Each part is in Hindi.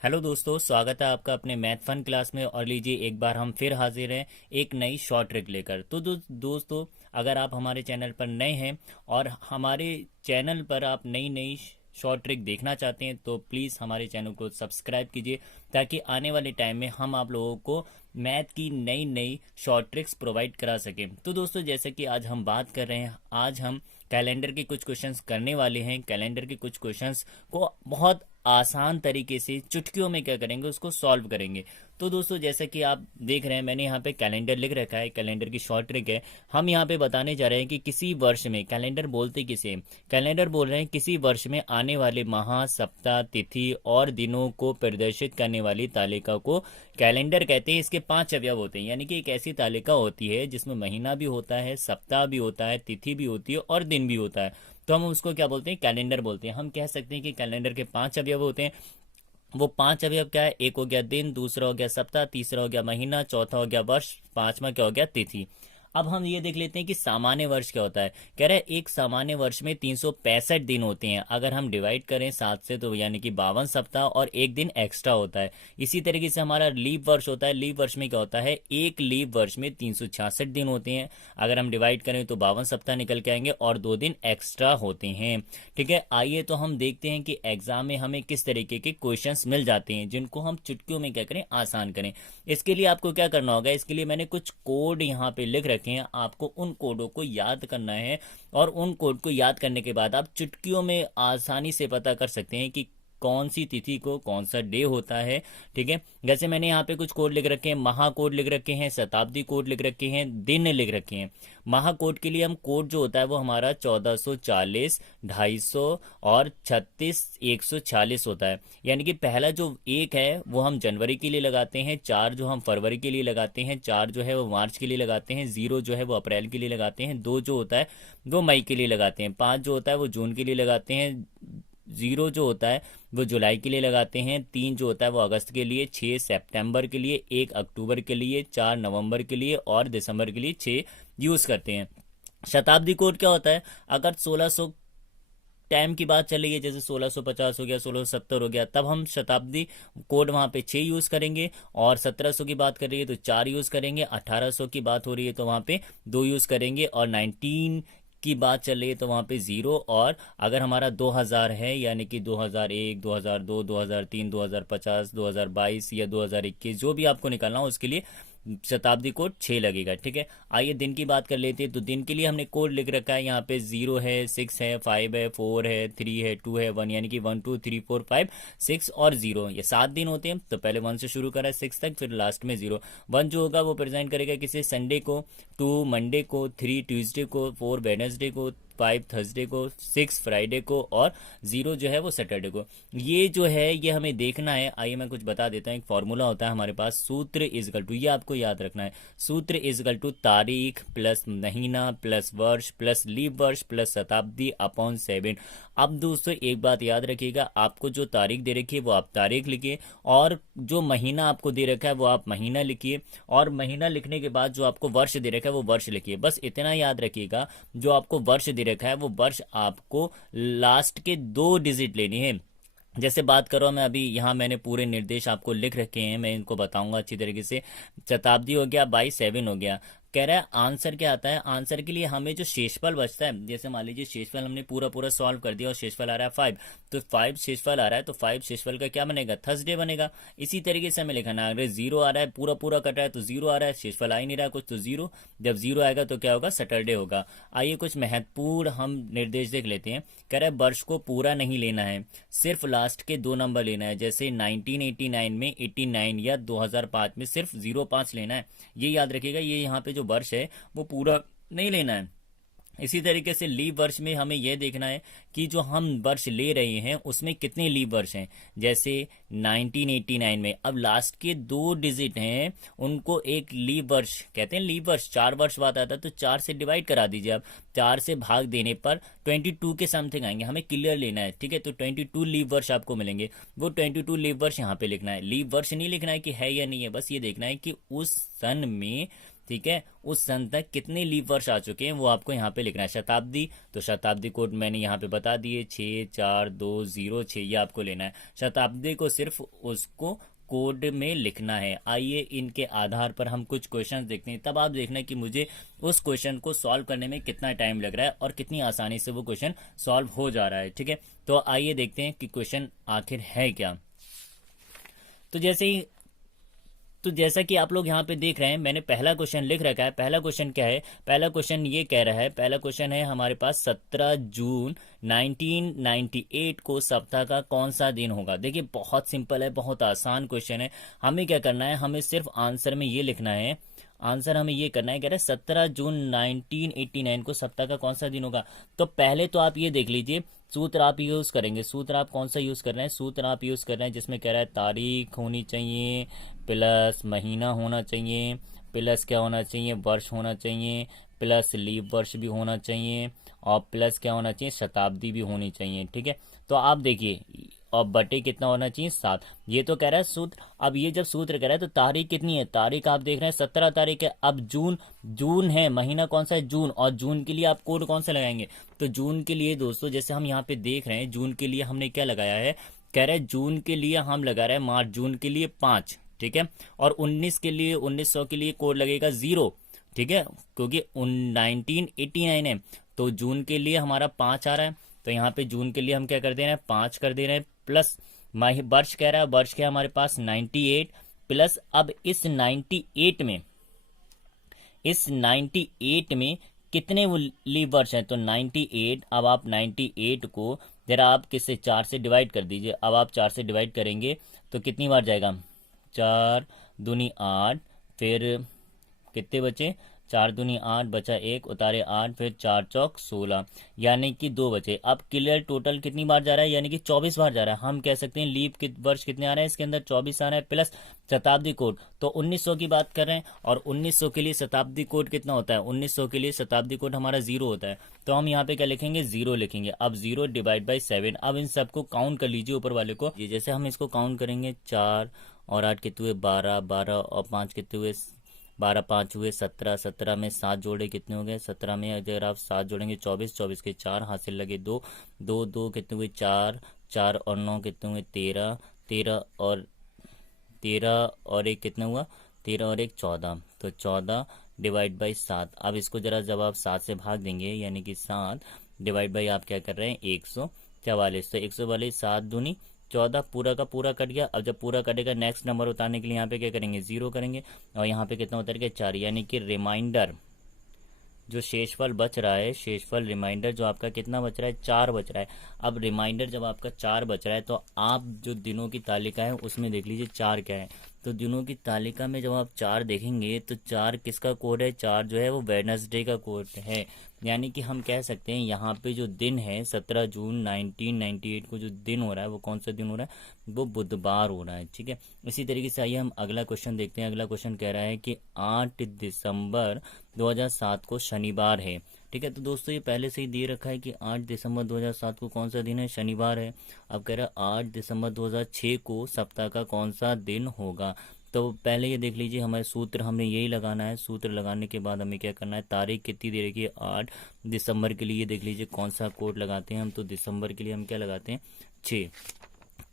हेलो दोस्तों, स्वागत है आपका अपने मैथ फन क्लास में। और लीजिए एक बार हम फिर हाजिर हैं एक नई शॉर्ट ट्रिक लेकर। तो दोस्तों, अगर आप हमारे चैनल पर नए हैं और हमारे चैनल पर आप नई नई शॉर्ट ट्रिक देखना चाहते हैं तो प्लीज़ हमारे चैनल को सब्सक्राइब कीजिए, ताकि आने वाले टाइम में हम आप लोगों को मैथ की नई नई शॉर्ट ट्रिक्स प्रोवाइड करा सकें। तो दोस्तों, जैसे कि आज हम बात कर रहे हैं, आज हम कैलेंडर के कुछ क्वेश्चंस करने वाले हैं। कैलेंडर के कुछ क्वेश्चंस को बहुत आसान तरीके से चुटकियों में क्या करेंगे, उसको सॉल्व करेंगे। तो दोस्तों, जैसा कि आप देख रहे हैं, मैंने यहाँ पे कैलेंडर लिख रखा है। कैलेंडर की शॉर्ट ट्रिक है। हम यहाँ पे बताने जा रहे हैं कि किसी वर्ष में, कैलेंडर बोलते किसे, कैलेंडर बोल रहे हैं किसी वर्ष में आने वाले माह, सप्ताह, तिथि और दिनों को प्रदर्शित करने वाली तालिका को कैलेंडर कहते हैं। इसके 5 अवयव होते हैं, यानी कि एक ऐसी तालिका होती है जिसमें महीना भी होता है, सप्ताह भी होता है, तिथि भी होती है और दिन भी होता है। तो हम उसको क्या बोलते हैं, कैलेंडर बोलते हैं। हम कह सकते हैं कि कैलेंडर के 5 अवयव होते हैं। वो 5 अवयव क्या है? एक हो गया दिन, दूसरा हो गया सप्ताह, तीसरा हो गया महीना, चौथा हो गया वर्ष, पांचवा क्या हो गया? तिथि। अब हम ये देख लेते हैं कि सामान्य वर्ष क्या होता है। कह रहे हैं एक सामान्य वर्ष में 365 दिन होते हैं। अगर हम डिवाइड करें 7 से तो यानी कि 52 सप्ताह और एक दिन एक्स्ट्रा होता है। इसी तरीके से हमारा लीप वर्ष होता है। लीप वर्ष में क्या होता है? एक लीप वर्ष में 366 दिन होते हैं। अगर हम डिवाइड करें तो 52 सप्ताह निकल के आएंगे और 2 दिन एक्स्ट्रा होते हैं। ठीक है, आइए तो हम देखते हैं कि एग्जाम में हमें किस तरीके के क्वेश्चंस मिल जाते हैं जिनको हम चुटकियों में क्या करें, आसान करें। इसके लिए आपको क्या करना होगा, इसके लिए मैंने कुछ कोड यहाँ पे लिख रखे हैं। आपको उन कोडों को याद करना है और उन कोड को याद करने के बाद आप चुटकियों में आसानी से पता कर सकते हैं कि कौन सी तिथि को कौन सा डे होता है। ठीक है, जैसे मैंने यहाँ पे कुछ कोड लिख रखे हैं, महा कोड लिख रखे हैं, शताब्दी कोड लिख रखे हैं, दिन लिख रखे हैं। महा कोड के लिए हम कोड जो होता है वो हमारा 1440, 250 और 36 146 होता है। यानी कि पहला जो एक है वो हम जनवरी के लिए लगाते हैं, 4 जो हम फरवरी के लिए लगाते हैं, 4 जो है वो मार्च के लिए लगाते हैं, 0 जो है वो अप्रैल के लिए लगाते हैं, 2 जो होता है वो मई के लिए लगाते हैं, 5 जो होता है वो जून के लिए लगाते हैं, 0 जो होता है वो जुलाई के लिए लगाते हैं, 3 जो होता है वो अगस्त के लिए, 6 सितंबर के लिए, 1 अक्टूबर के लिए, 4 नवंबर के लिए और दिसंबर के लिए 6 यूज़ करते हैं। शताब्दी कोड क्या होता है? अगर 1600 टाइम की बात चल रही है, जैसे 1650 हो गया, 1670 हो गया, तब हम शताब्दी कोड वहाँ पे 6 यूज़ करेंगे। और 1700 की बात कर रही है तो 4 यूज़ करेंगे। 1800 की बात हो रही है तो वहाँ पे 2 यूज़ करेंगे। और 19 की बात चल रही है तो वहाँ पे 0। और अगर हमारा 2000 है, यानी कि 2001, 2002, 2003, 2050, 2022 या 2021, जो भी आपको निकालना हो उसके लिए शताब्दी कोड 6 लगेगा। ठीक है, आइए दिन की बात कर लेते हैं। तो दिन के लिए हमने कोड लिख रखा है, यहाँ पे 0 है, 6 है, 5 है, 4 है, 3 है, 2 है, 1, यानी कि 1 2 3 4 5 6 और 0, ये 7 दिन होते हैं। तो पहले 1 से शुरू करा 6 तक, फिर लास्ट में 0। 1 जो होगा वो प्रेजेंट करेगा किसी संडे को, 2 मंडे को, 3 ट्यूसडे को, 4 वेडनेसडे को, 5 थर्सडे को, 6 फ्राइडे को और 0 जो है वो सैटरडे को। ये जो है ये हमें देखना है। आइए मैं कुछ बता देता हूँ। एक फॉर्मूला होता है हमारे पास, सूत्र इजकल टू, ये आपको याद रखना है। सूत्र इजकल टू तारीख प्लस महीना प्लस वर्ष प्लस लीप वर्ष प्लस शताब्दी अपॉन 7। अब दोस्तों एक बात याद रखिएगा, आपको जो तारीख दे रखी है वो आप तारीख लिखिए, और जो महीना आपको दे रखा है वो आप महीना लिखिए, और महीना लिखने के बाद जो आपको वर्ष दे रखा है वो वर्ष लिखिए। बस इतना याद रखिएगा, जो आपको वर्ष दे रखा है वो वर्ष आपको लास्ट के 2 डिजिट लेने हैं। जैसे बात करो, मैं अभी यहाँ मैंने पूरे निर्देश आपको लिख रखे हैं, मैं इनको बताऊंगा अच्छी तरीके से। शताब्दी हो गया, बाई 7 हो गया। कह रहा है आंसर क्या आता है? आंसर के लिए हमें जो शेषफल बचता है, जैसे मान लीजिए शेषफल हमने पूरा पूरा सॉल्व कर दिया और शेषफल आ रहा है 5, तो 5 शेषफल आ रहा है, तो 5 शेषफल का क्या बनेगा? थर्सडे बनेगा। इसी तरीके से हमें लिखना है, अगर 0 आ रहा है, पूरा पूरा कट रहा है तो 0 आ रहा है, शेषफल आ ही नहीं रहा है कुछ, तो 0। जब 0 आएगा तो क्या होगा? सैटरडे होगा। आइए कुछ महत्वपूर्ण हम निर्देश देख लेते हैं। कह रहा है वर्ष को पूरा नहीं लेना है, सिर्फ लास्ट के 2 नंबर लेना है। जैसे 1989 में 89 या 2005 में सिर्फ 05 लेना है। ये याद रखिएगा, ये यहाँ पे जो वर्ष है वो पूरा नहीं लेना है। इसी तरीके से लीप वर्ष में हमें यह देखना है कि जो हम वर्ष ले रहे हैं उसमें कितने लीप वर्ष हैं। जैसे 1989 में अब लास्ट के 2 डिजिट हैं, उनको एक लीप वर्ष कहते हैं। लीप वर्ष 4 वर्ष बाद आता है, तो 4 से डिवाइड करा दीजिए आप। 4 से भाग देने पर 22 के समथिंग आएंगे, हमें क्लियर लेना है। ठीक है, तो 22 लीप वर्ष आपको मिलेंगे। वो 22 लीप वर्ष यहाँ पे लिखना है। लीप वर्ष नहीं लिखना है कि है या नहीं है, बस ये देखना है कि उस सन में ठीक है, उस सन तक कितने लीप वर्ष आ चुके हैं वो आपको यहाँ पे लिखना है। शताब्दी, तो शताब्दी कोड मैंने यहाँ पे बता दिए 64206, ये आपको लेना है। शताब्दी को सिर्फ उसको कोड में लिखना है। आइए इनके आधार पर हम कुछ क्वेश्चन देखते हैं, तब आप देखना कि मुझे उस क्वेश्चन को सॉल्व करने में कितना टाइम लग रहा है और कितनी आसानी से वो क्वेश्चन सॉल्व हो जा रहा है। ठीक है, तो आइए देखते हैं कि क्वेश्चन आखिर है क्या। तो जैसा कि आप लोग यहाँ पे देख रहे हैं, मैंने पहला क्वेश्चन लिख रखा है। पहला क्वेश्चन क्या है? पहला क्वेश्चन ये कह रहा है, पहला क्वेश्चन है हमारे पास 17 जून 1998 को सप्ताह का कौन सा दिन होगा। देखिए बहुत सिंपल है, बहुत आसान क्वेश्चन है। हमें क्या करना है, हमें सिर्फ आंसर में ये लिखना है, आंसर हमें ये करना है, कह रहा है 17 जून 1989 को सप्ताह का कौन सा दिन होगा। तो पहले तो आप ये देख लीजिए, सूत्र आप यूज करेंगे। सूत्र आप कौन सा यूज कर रहे हैं? सूत्र आप यूज कर रहे हैं जिसमें कह रहा है तारीख होनी चाहिए, प्लस महीना होना चाहिए, प्लस क्या होना चाहिए, वर्ष होना चाहिए, प्लस लीप वर्ष भी होना चाहिए, और प्लस क्या होना चाहिए, शताब्दी भी होनी चाहिए। ठीक है, तो आप देखिए, और बटे कितना होना चाहिए, 7। ये तो कह रहा है सूत्र। अब ये जब सूत्र कह रहा है तो तारीख कितनी है? तारीख आप देख रहे हैं 17 तारीख है। अब जून, जून है, महीना कौन सा है? जून। और जून के लिए आप कोड कौन सा लगाएंगे? तो जून के लिए दोस्तों, जैसे हम यहाँ पे देख रहे हैं, जून के लिए हमने क्या लगाया है, कह रहे हैं जून के लिए हम लगा रहे हैं मार्च, जून के लिए 5। ठीक है, और 19 के लिए, 1900 के लिए कोड लगेगा 0। ठीक है, क्योंकि 1989 है, तो जून के लिए हमारा 5 आ रहा है, तो यहाँ पे जून के लिए हम क्या कर दे रहे हैं, 5 कर दे रहे हैं, प्लस वर्ष कह रहा है, वर्ष क्या हमारे पास 98, प्लस अब इस 98 में, इस 98 में कितने लीप वर्ष हैं? तो 98, अब आप 98 को जरा आप किससे, 4 से डिवाइड कर दीजिए। अब आप 4 से डिवाइड करेंगे तो कितनी बार जाएगा, 4 दूनी 8, फिर कितने बचे, 4 दूनी 8, बचा 1, उतारे 8, फिर 4 चौक 16, यानी कि 2 बचे। अब क्लियर टोटल कितनी बार जा रहा है, यानी कि 24 बार जा रहा है। हम कह सकते हैं लीप वर्ष कितने आ रहे हैं इसके अंदर, 24 आ रहा है, प्लस शताब्दी कोड। तो 1900 की बात कर रहे हैं, और 1900 के लिए शताब्दी कोड कितना होता है? 1900 के लिए शताब्दी कोड हमारा 0 होता है, तो हम यहाँ पे क्या लिखेंगे, 0 लिखेंगे। अब 0 डिवाइड बाई 7। अब इन सबको काउंट कर लीजिए ऊपर वाले को। ये जैसे हम इसको काउंट करेंगे, 4 और 8 कितने हुए, 12, 12 और 5 कितने हुए, 12, 5 हुए 17, 17 में 7 जोड़े कितने हो गए, 17 में अगर आप 7 जोड़ेंगे 24, 24 के 4 हासिल लगे 2, 2 2 कितने हुए 4, 4 और 9 कितने हुए 13, 13 और 1 कितना हुआ, 13 और 1 14, तो 14 डिवाइड बाई 7। अब इसको जरा जब आप 7 से भाग देंगे, यानी कि 7 डिवाइड बाई आप क्या कर रहे हैं, 144। तो 144, 7 दूनी 14, पूरा का पूरा कट गया। अब जब पूरा कटेगा, नेक्स्ट नंबर उतारने के लिए यहाँ पे क्या करेंगे, 0 करेंगे, और यहाँ पे कितना उतर गया, 4, यानी कि रिमाइंडर जो शेषफल बच रहा है, शेषफल रिमाइंडर जो आपका कितना बच रहा है, 4 बच रहा है। अब रिमाइंडर जब आपका 4 बच रहा है, तो आप जो दिनों की तालिका है उसमें देख लीजिए 4 क्या है। तो दिनों की तालिका में जब आप 4 देखेंगे तो 4 किसका कोड है, 4 जो है वो वेडनेसडे का कोड है। यानी कि हम कह सकते हैं यहाँ पे जो दिन है 17 जून 1998 को जो दिन हो रहा है वो कौन सा दिन हो रहा है, वो बुधवार हो रहा है। ठीक है, इसी तरीके से आइए हम अगला क्वेश्चन देखते हैं। अगला क्वेश्चन कह रहा है कि 8 दिसंबर 2007 को शनिवार है। ठीक है, तो दोस्तों ये पहले से ही दे रखा है कि 8 दिसंबर 2007 को कौन सा दिन है, शनिवार है। अब कह रहा है 8 दिसंबर 2006 को सप्ताह का कौन सा दिन होगा। तो पहले ये देख लीजिए, हमारे सूत्र हमने यही लगाना है। सूत्र लगाने के बाद हमें क्या करना है, तारीख कितनी दे रखी है, 8 दिसंबर के लिए देख लीजिए कौन सा कोड लगाते हैं हम। तो दिसंबर के लिए हम क्या लगाते हैं, 6।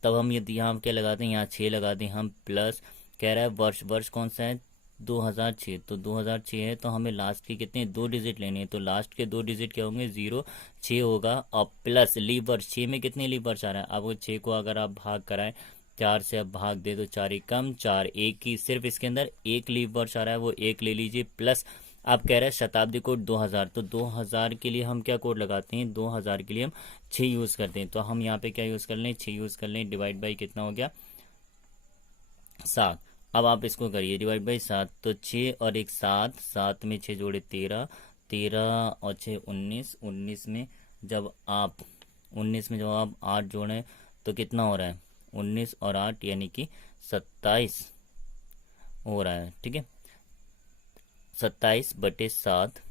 तब हम ये यहाँ क्या लगाते हैं, यहाँ 6 लगाते हैं हम, प्लस कह रहा है वर्ष, वर्ष कौन सा है, 2006। तो 2006 है, तो हमें लास्ट के कितने, 2 डिजिट लेने हैं। तो लास्ट के 2 डिजिट क्या होंगे, 0 6 होगा, और प्लस लीप वर्ष, 6 में कितने लीप वर्ष आ रहा है। अब वो 6 को अगर आप भाग कराएं 4 से, अब भाग दे तो 4 ही कम 4, एक ही सिर्फ इसके अंदर एक लीप वर्ष आ रहा है, वो एक ले लीजिए। प्लस आप कह रहे हैं शताब्दी कोड 2000, तो 2000 के लिए हम क्या कोड लगाते हैं, 2000 के लिए हम 6 यूज करते हैं। तो हम यहाँ पे क्या यूज कर लें, 6 यूज कर लें, डिवाइड बाई कितना हो गया, 7। अब आप इसको करिए डिवाइड बाई 7, तो 6 और 1 7, 7 में 6 जोड़े 13, 13 और 6 19, 19 में जब आप 8 जोड़ें तो कितना हो रहा है, 19 और 8 यानी कि 27 हो रहा है। ठीक है, 27/7।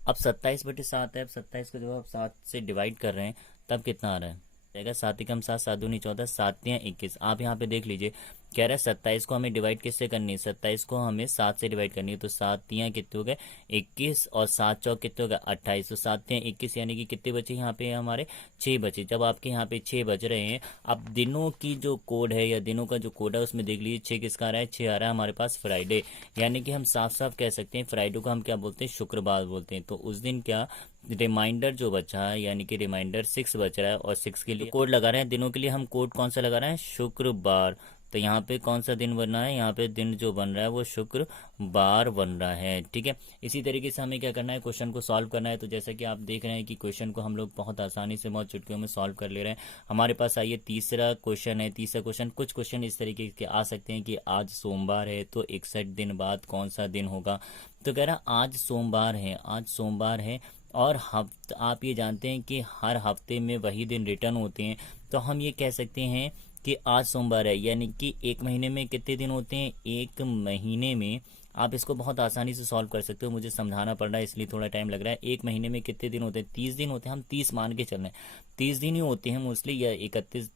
अब 27/7 है। अब 27 को जब आप 7 से डिवाइड कर रहे हैं तब कितना आ रहा है, जाएगा 7 एकम 7, 7 दूनी 14, 7 तियां 21। आप यहाँ पे देख लीजिए कह रहा है 27 को हमें डिवाइड किससे करनी है, 27 को हमें 7 से डिवाइड करनी है। तो 7 तियां कितने हो गए 21 और 7 चौक कितने हो गए 28। तो 7 तियां 21 यानी कि कितने बचे यहाँ पे हमारे 6 बचे। जब आपके यहाँ पे 6 बज रहे हैं, अब दिनों की जो कोड है या दिनों का जो कोड है उसमें देख लीजिए 6 किसका आ रहा है, 6 आ रहा है हमारे पास फ्राइडे। यानी कि हम साफ साफ कह सकते हैं फ्राइडे को हम क्या बोलते हैं, शुक्रवार बोलते हैं। तो उस दिन क्या रिमाइंडर जो बचा है यानी कि रिमाइंडर 6 बच रहा है और 6 के लिए कोड लगा रहे हैं। दिनों के लिए हम कोड कौन सा लगा रहे हैं, शुक्रवार। तो यहाँ पे कौन सा दिन बन रहा है, यहाँ पे दिन जो बन रहा है वो शुक्रवार बन रहा है। ठीक है, इसी तरीके से हमें क्या करना है, क्वेश्चन को सॉल्व करना है। तो जैसा कि आप देख रहे हैं कि क्वेश्चन को हम लोग बहुत आसानी से बहुत चुटकियों में सॉल्व कर ले रहे हैं। हमारे पास आइए तीसरा क्वेश्चन है। तीसरा क्वेश्चन, कुछ क्वेश्चन इस तरीके के आ सकते हैं कि आज सोमवार है तो 61 दिन बाद कौन सा दिन होगा। तो कह रहा आज सोमवार है, आज सोमवार है और आप ये जानते हैं कि हर हफ्ते में वही दिन रिटर्न होते हैं। तो हम ये कह सकते हैं कि आज सोमवार है, यानी कि एक महीने में कितने दिन होते हैं, एक महीने में आप इसको बहुत आसानी से सॉल्व कर सकते हो। मुझे समझाना पड़ रहा है इसलिए थोड़ा टाइम लग रहा है। एक महीने में कितने दिन होते हैं, 30 दिन होते हैं। हम 30 मान के चल रहे हैं, 30 दिन ही होते हैं मोस्टली, या 31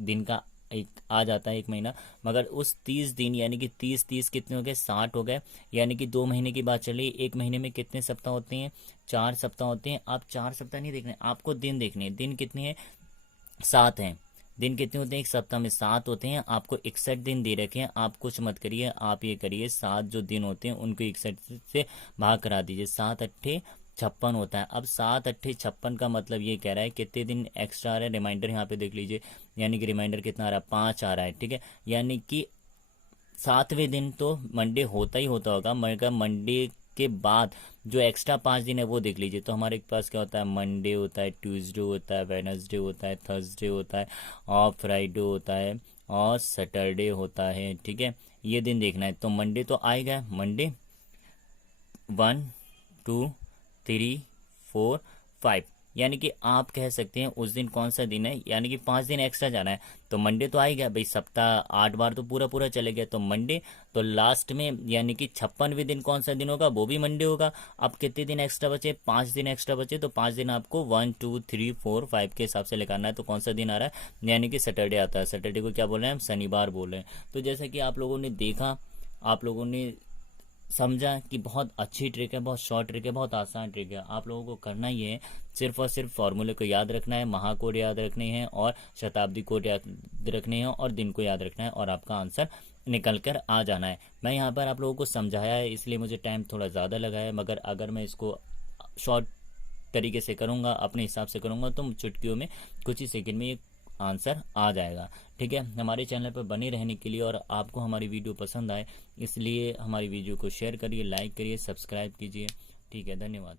दिन का एक आ जाता है एक महीना। मगर उस 30 दिन यानी कि 30 कितने हो गए, 60 हो गए। यानी कि 2 महीने की बात चली। एक महीने में कितने सप्ताह होते हैं, 4 सप्ताह होते हैं। आप 4 सप्ताह नहीं देखने, आपको दिन देखने हैं। दिन कितने हैं, 7 हैं। दिन कितने होते हैं, एक सप्ताह में 7 होते हैं। आपको 61 दिन दे रखे हैं। आप कुछ मत करिए, आप ये करिए 7 जो दिन होते हैं उनको 61 से भाग करा दीजिए। 7 अट्ठे 56 होता है। अब 7 अट्ठे 56 का मतलब ये कह रहा है कितने दिन एक्स्ट्रा आ रहा है। रिमाइंडर यहाँ पे देख लीजिए, यानी कि रिमाइंडर कितना आ रहा है, 5 आ रहा है। ठीक है, यानी कि 7वें दिन तो मंडे होता ही होता होगा, मगर मंडे के बाद जो एक्स्ट्रा 5 दिन है वो देख लीजिए। तो हमारे पास क्या होता है, मंडे होता है, ट्यूसडे होता है, वेडनेसडे होता है, थर्सडे होता है और फ्राइडे होता है और सैटरडे होता है। ठीक है, ये दिन देखना है। तो मंडे तो आएगा, मंडे 1 2 3 4 5, यानी कि आप कह सकते हैं उस दिन कौन सा दिन है, यानी कि 5 दिन एक्स्ट्रा जाना है। तो मंडे तो आएगा भाई, सप्ताह 8 बार तो पूरा पूरा चले गया, तो मंडे। तो लास्ट में यानी कि 56वें दिन कौन सा दिन होगा, वो भी मंडे होगा। अब कितने दिन एक्स्ट्रा बचे, 5 दिन एक्स्ट्रा बचे। तो 5 दिन आपको 1 2 3 4 5 के हिसाब से लगाना है। तो कौन सा दिन आ रहा है, यानी कि सैटरडे आता है। सैटरडे को क्या बोल रहे हैं हम, शनिवार बोल रहे हैं। तो जैसा कि आप लोगों ने देखा, आप लोगों ने समझा कि बहुत अच्छी ट्रिक है, बहुत शॉर्ट ट्रिक है, बहुत आसान ट्रिक है। आप लोगों को करना ही है, सिर्फ और सिर्फ फॉर्मूले को याद रखना है, महाकोड याद रखने हैं और शताब्दी कोड याद रखने हैं और दिन को याद रखना है और आपका आंसर निकल कर आ जाना है। मैं यहाँ पर आप लोगों को समझाया है इसलिए मुझे टाइम थोड़ा ज़्यादा लगा है, मगर अगर मैं इसको शॉर्ट तरीके से करूँगा, अपने हिसाब से करूँगा, तो चुटकियों में कुछ ही सेकंड में ये आंसर आ जाएगा। ठीक है, हमारे चैनल पर बने रहने के लिए और आपको हमारी वीडियो पसंद आए इसलिए हमारी वीडियो को शेयर करिए, लाइक करिए, सब्सक्राइब कीजिए। ठीक है, धन्यवाद।